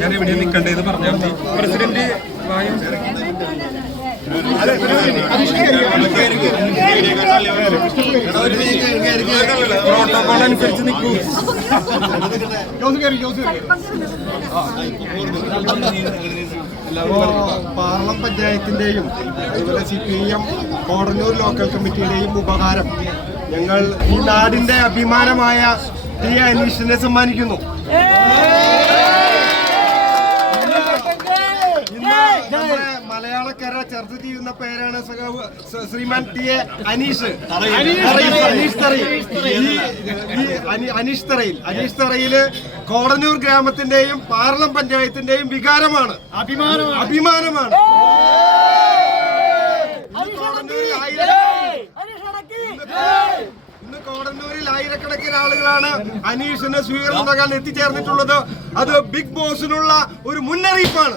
ഞാൻ എവിടെ നിൽക്കണ്ടേന്ന് പറഞ്ഞാൽ മതി. പ്രസിഡന്റ് പ്രോട്ടോകോൾ അനുസരിച്ച് നിൽക്കൂ. പാർലം പഞ്ചായത്തിന്റെയും അതുപോലെ CPIM കോടന്നൂർ ലോക്കൽ കമ്മിറ്റിയുടെയും ഉപകാരം ഞങ്ങൾ ഈ നാടിന്റെ അഭിമാനമായ ടി അനീഷിനെ സമ്മാനിക്കുന്നു. നമ്മുടെ മലയാളക്കര ചർച്ച ചെയ്യുന്ന പേരാണ് ശ്രീമാൻ ടി എ അനീഷ് അനീഷ് തറയില് കോടന്നൂർ ഗ്രാമത്തിന്റെയും പാർലം പഞ്ചായത്തിന്റെയും വികാരമാണ്, അഭിമാനമാണ്. ഇന്ന് കോടന്നൂരിൽ ആയിരക്കണക്കിന് ആളുകളാണ് അനീഷിന് സ്വീകരണം നൽകാൻ എത്തിച്ചേർന്നിട്ടുള്ളത്. അത് ബിഗ് ബോസിനുള്ള ഒരു മുന്നറിയിപ്പാണ്.